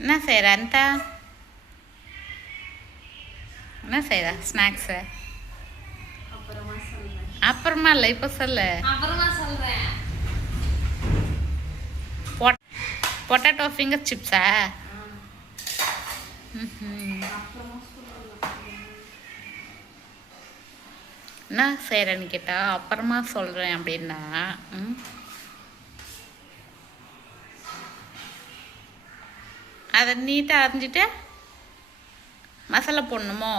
என்ன செய்கிற அந்த என்ன செய்கிற ஸ்நாக்ஸு அப்புறமா இல்லை இப்போ சொல்லு பொட்டேட்டோ ஃபிங்கர் சிப்ஸா என்ன செய்கிறேன்னு கேட்டா அப்புறமா சொல்கிறேன் அப்படின்னா ம் அதை நீட்டாக அரைஞ்சிட்டு மசாலா போடணுமோ?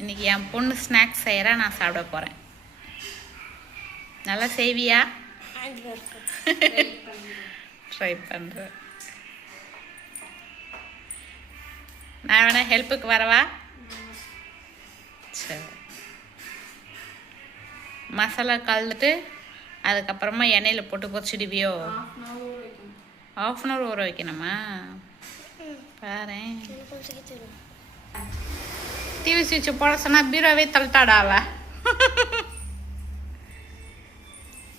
இன்னைக்கு என் பொண்ணு ஸ்நாக்ஸ் செய்கிறா நான் சாப்பிட போகிறேன் நல்லா செய்வியா? ட்ரை பண்ணுறேன் நான் வேணா ஹெல்ப்புக்கு வரவா? சரி. மசாலா கலந்துட்டு அதுக்கப்புறமா எண்ணெயில் போட்டு பொரிச்சிடுவியோ ஹாஃப் அன் ஹவர் வைக்கணும் ஆஃப் அன் ஹவர் ஊற வைக்கணுமா? பாரு டிவி சுவிட்ச் போட சொன்னா பீரோவே தள்ளிட்டாடாவ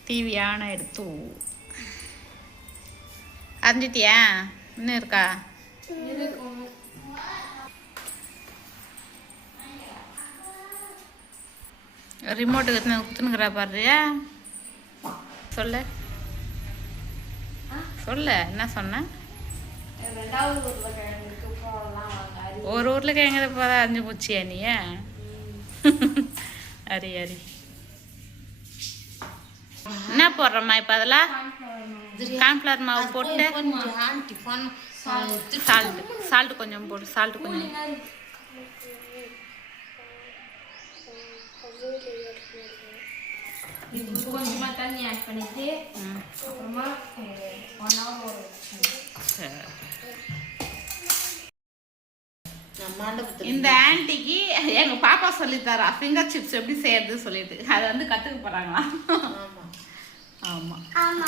டிவி ஆன் எடுத்து அறிஞ்சிட்டியா இன்னும் இருக்கா? இருக்கும் ரிமோட்டுக்கு குத்துனுக்குறா பாருயா சொல்லு. சொல்லு என்ன சொன்ன? ஒரு ஊரில் கிழங்கு போதா அரிஞ்சு போச்சியா நீ. அரி அரி. என்ன போடுறம்மா இப்போ அதெல்லாம் கார்ன்ஃப்ளவர் மாவு போட்டு சால்ட் சால்ட் கொஞ்சம் போடு சால்ட் கொஞ்சம். இது கொஞ்சமா தண்ணி ஆட் பண்ணிட்டு அப்புறமா ஒன் ஹவர் இந்த ஆன்ட்டிக்கு எங்க பாப்பா சொல்லித்தரா ஃபிங்கர் சிப்ஸ் எப்படி செய்யறது சொல்லிட்டு. அதை வந்து கத்துக்க போறாங்களா? ஆமாம் ஆமா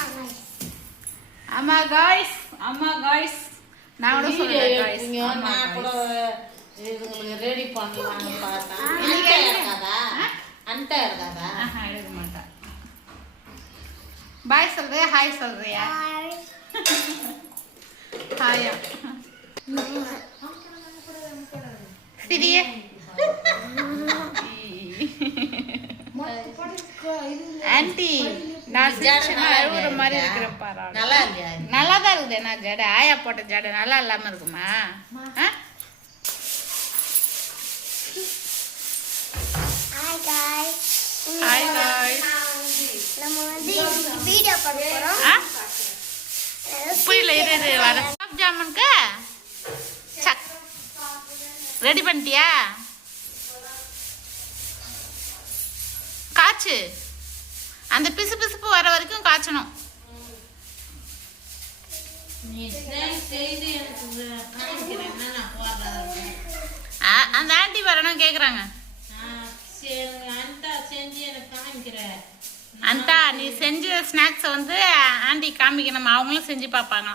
ஆமா காய்ஸ் ஆமா காய்ஸ் நான் கூட சொல்றேன் எடுத்தீங்க, நான் கூட இதுங்களுக்கு ரெடி பண்ணலாம்னு பார்த்தேன். அன்ட்டா இருக்காதா? அன்ட்டா இருக்காதா? பாய் சொல்றியா ஹாய் சொல்றியா ஹாயா சிறிய ஆன்ட்டி நான் அழுகுற மாதிரி இருக்கிற பாரு நல்லா இல்லையா நல்லா தான் இருக்குது என்ன ஜடை ஆயா போட்ட ஜடை நல்லா இல்லாம இருக்குமா? ஹாய் ஹாய் நம்ம வந்து இன்னைக்கு வீடியோ பார்க்க போறோம். ஆ? புரியல இரு இரு வர குலாப் ஜாமுனுக்கு சக் ரெடி பண்ணிட்டியா? காய்ச்சு. அந்த பிசு பிசுப்பு வர வரைக்கும் காய்ச்சணும். அந்த ஆண்டி வரணும் கேக்குறாங்க சரி அன்ட்டா செஞ்சு எனக்கு காமிக்கிறேன் அந்தா நீ செஞ்ச ஸ்நாக்ஸை வந்து ஆண்டி காமிக்கணும்? அவங்களும் செஞ்சு பார்ப்பாங்க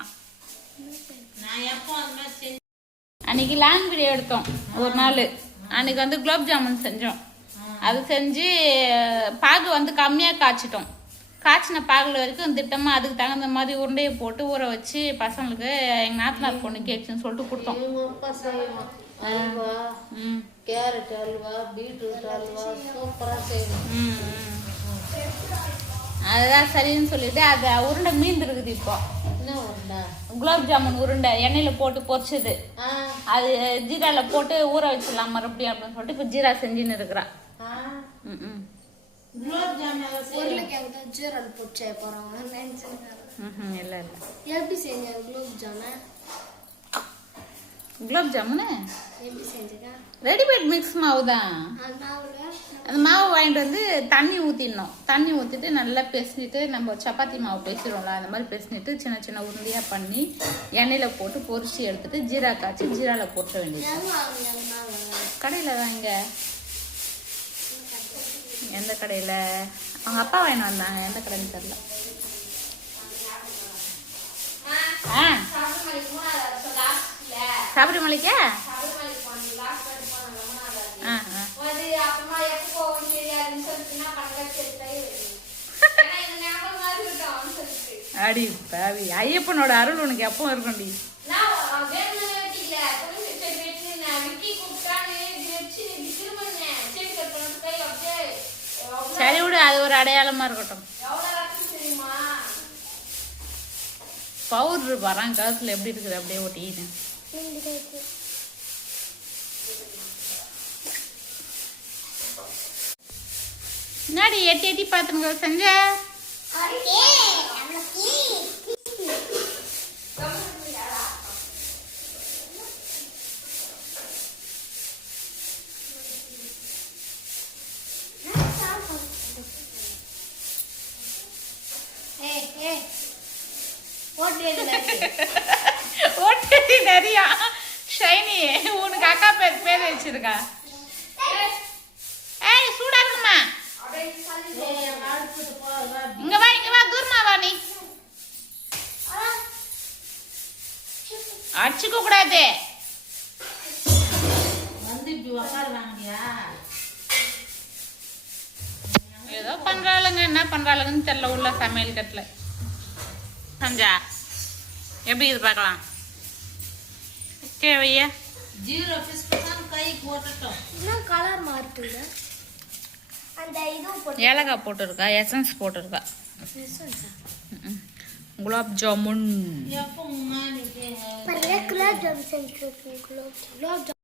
அன்னைக்கு லாங் வீடியோ எடுத்தோம் ஒரு நாள். அன்னைக்கு வந்து குலோப் ஜாமுன் செஞ்சோம். அது செஞ்சு பாகு வந்து கம்மியாக காய்ச்சிட்டோம். காய்ச்சின பாகுல வரைக்கும் திட்டமாக அதுக்கு தகுந்த மாதிரி உருண்டையை போட்டு ஊற வச்சு பசங்களுக்கு எங்கள் நாத்தனார் பொண்ணு கேட்குன்னு சொல்லிட்டு கொடுத்தோம். கேரட் அல்வா பீட்ரூட் அல்வா சூப்பராக செய்வோம். அதுதான் சரின்னு சொல்லிட்டு அது உருண்டை மீந்து இருக்குது இப்போ. என்ன உருண்டா? குலோப் ஜாமுன் உருண்டை எண்ணெயில் போட்டு பொரிச்சது. அது ஜீரால போட்டு ஊற வச்சிடலாம் மறுபடியும் அப்படின்னு சொல்லிட்டு இப்போ ஜீரா செஞ்சுன்னு இருக்கிறா இல்லை இல்லை. எப்படி செஞ்சாரு குலோப் ஜாமுன்? குலோப் ஜாமுனு ரெடிமேட் மிக்ஸ் மாவு தான். அந்த மாவு வாங்கிட்டு வந்து தண்ணி ஊற்றிடணும் தண்ணி ஊற்றிட்டு நல்லா பிசைஞ்சிட்டு நம்ம சப்பாத்தி மாவு பேசிடுவோம்ல அந்த மாதிரி பிசைஞ்சிட்டு சின்ன சின்ன உருண்டையாக பண்ணி எண்ணெயில் போட்டு பொரிச்சு எடுத்துட்டு ஜீரா காய்ச்சி ஜீராவில் போட்ட வேண்டியது. கடையில் தான் இங்கே. எந்த கடையில்? அவங்க அப்பா வாங்கிட்டு வந்தாங்க எந்த கடைன்னு தெரில ஆ. சபரிமலைக்கா? அடி பாவி ஐயப்பனோட அருள் உனக்கு எப்போ இருக்கும்டி சரி விடு அது ஒரு அடையாளமா இருக்கட்டும். பவுடர் வரான் கழுத்துல எப்படி இருக்குது? அப்படியே கைக்கு முன்னாடி எட்டி எட்டி பாத்திரங்கள் செஞ்ச? ஏய் ஏய் போட்டு ஒட்டி சரியா ஷைனி உனக்கு அக்கா பேர் பேர் வச்சிருக்கா? ஏய் சூடா இருக்குமா? இங்க வா இங்க வா தூரமா வா நீ. அடிச்சுக்க கூடாது. வந்து இப்படி உக்காருவாங்கயா ஏதோ பண்றாளுங்க என்ன பண்றாளுங்கன்னு தெரியல உள்ள சமையல் கட்டில். சஞ்சா எப்படி இது பார்க்கலாம்? கை போட்டுட்டோம். இன்னும் கலர் மாறுதுங்க. அந்த இதுவும் போட்டு ஏலக்காய் போட்டிருக்கா எசன்ஸ் போட்டிருக்கா. குலாப் ஜாமுன். எப்போ குலாப் ஜாம் செஞ்சுருக்கோம் குலாப் குலாப் ஜாம்